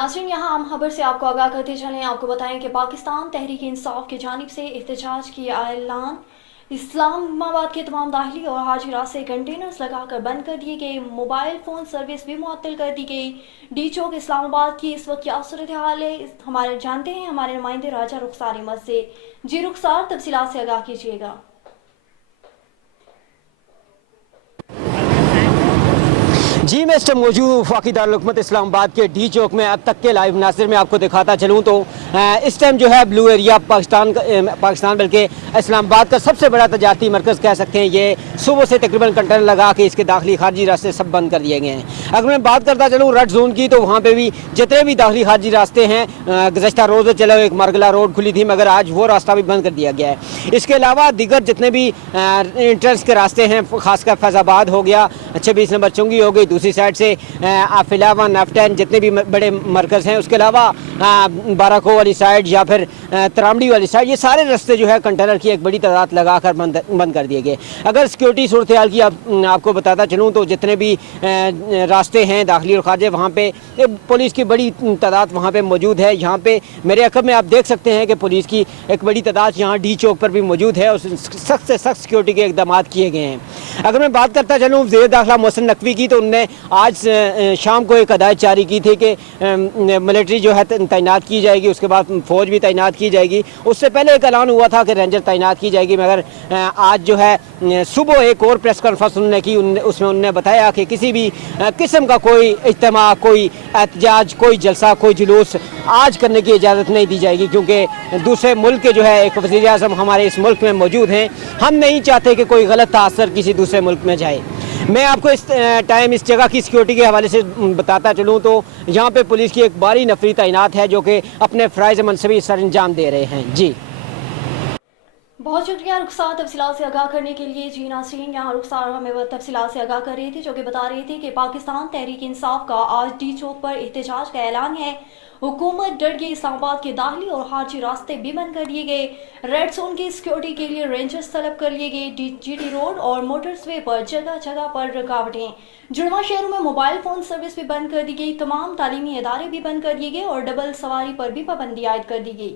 नाज़रीन, यहाँ हम खबर से आपको आगाह करते चलें। आपको बताएं कि पाकिस्तान तहरीक इंसाफ की जानिब से एहतजाज की ऐलान। इस्लामाबाद के तमाम दाखिली और हाजी रास्ते कंटेनर्स लगाकर बंद कर दिए गए। मोबाइल फ़ोन सर्विस भी मुअत्तल कर दी गई। डी चौक इस्लामाबाद की इस वक्त क्या सूरत हाल है, हमारे जानते हैं हमारे नुमाइंदे राजा रुखसार अहमद से। जी रुखसार, तफसीलात से आगाह कीजिएगा। जी, मैं इस टाइम मौजूद हूँ वफाकी दारुल-हुकूमत इस्लामाबाद के डी चौक में। अब तक के लाइव नाज़िर में आपको दिखाता चलूँ तो इस टाइम जो है ब्लू एरिया पाकिस्तान बल्कि इस्लामाबाद का सबसे बड़ा तजारती मरकज़ कह सकते हैं। ये सुबह से तकरीबन कंटेनर लगा के इसके दाखिली खारजी रास्ते सब बंद कर दिए गए हैं। अगर मैं बात करता चलूँ रेड जोन की, तो वहाँ पर भी जितने भी दाखिली खारजी रास्ते हैं, गुज़श्ता रोज़ चलो एक मरगला रोड खुली थी, मगर आज वो रास्ता भी बंद कर दिया गया है। इसके अलावा दीगर जितने भी इंट्रेंस के रास्ते हैं, खासकर फैज़ाबाद हो गया, 26 नंबर चुंगी हो गई, दूसरी साइड से आफिलावा नफ्टन, जितने भी बड़े मरकज़ हैं, उसके अलावा बाराको वाली साइड या फिर तरामड़ी वाली साइड, ये सारे रास्ते जो है कंटेनर की एक बड़ी तादाद लगाकर बंद कर दिए गए। अगर सिक्योरिटी सूरत हाल की आपको बताता चलूँ तो जितने भी रास्ते हैं दाखिली और खारजे, वहाँ पे पुलिस की बड़ी तादाद वहाँ पे मौजूद है। यहाँ पे मेरे अकब में आप देख सकते हैं कि पुलिस की एक बड़ी तादाद यहाँ डी चौक पर भी मौजूद है और सख्त से सख्त सिक्योरिटी के इकदाम किए गए हैं। अगर मैं बात करता चलूँ वज़ीर दाखिला मोहसिन नकवी की, तो उनने आज शाम को एक हदायत जारी की थी कि मिलिट्री जो है तैनात की जाएगी, उसके बाद फ़ौज भी तैनात की जाएगी। उससे पहले एक ऐलान हुआ था कि रेंजर तैनात की जाएगी, मगर आज जो है सुबह एक और प्रेस कॉन्फ्रेंस उन्होंने की। उसमें उन्होंने बताया कि किसी भी किस्म का कोई इज्तिमा, कोई एहतजाज, कोई जलसा, कोई जुलूस आज करने की इजाज़त नहीं दी जाएगी, क्योंकि दूसरे मुल्क के जो है एक वज़ीर आज़म हमारे इस मुल्क में मौजूद हैं। हम नहीं चाहते कि कोई गलत तासर किसी दूसरे मुल्क में जाए। मैं आपको इस टाइम इस जगह की सिक्योरिटी के हवाले से बताता चलूँ तो यहाँ पे पुलिस की एक बारी नफरी तैनात है जो कि अपने फ़राइज़ मनसबी सर अंजाम दे रहे हैं। जी, बहुत शुक्रिया रुखसार, तफसीलात से आगाह करने के लिए। जी नाज़रीन, यहाँ रुखसार हमें वह तफसीलात से आगाह कर रही थी जो कि बता रही थी कि पाकिस्तान तहरीक इंसाफ का आज डी चौक पर एहतजाज का ऐलान है। हुकूमत डर गई, इस्लामाबाद के दाखिली और खारजी रास्ते भी बंद कर दिए गए। रेड जोन की सिक्योरिटी के लिए रेंजर्स तलब कर लिए गए। जीटी रोड और मोटर्सवे पर जगह जगह पर रुकावटें। जुड़वा शहरों में मोबाइल फ़ोन सर्विस भी बंद कर दी गई। तमाम तालीमी इदारे भी बंद कर दिए गए और डबल सवारी पर भी पाबंदी आयद कर दी गई।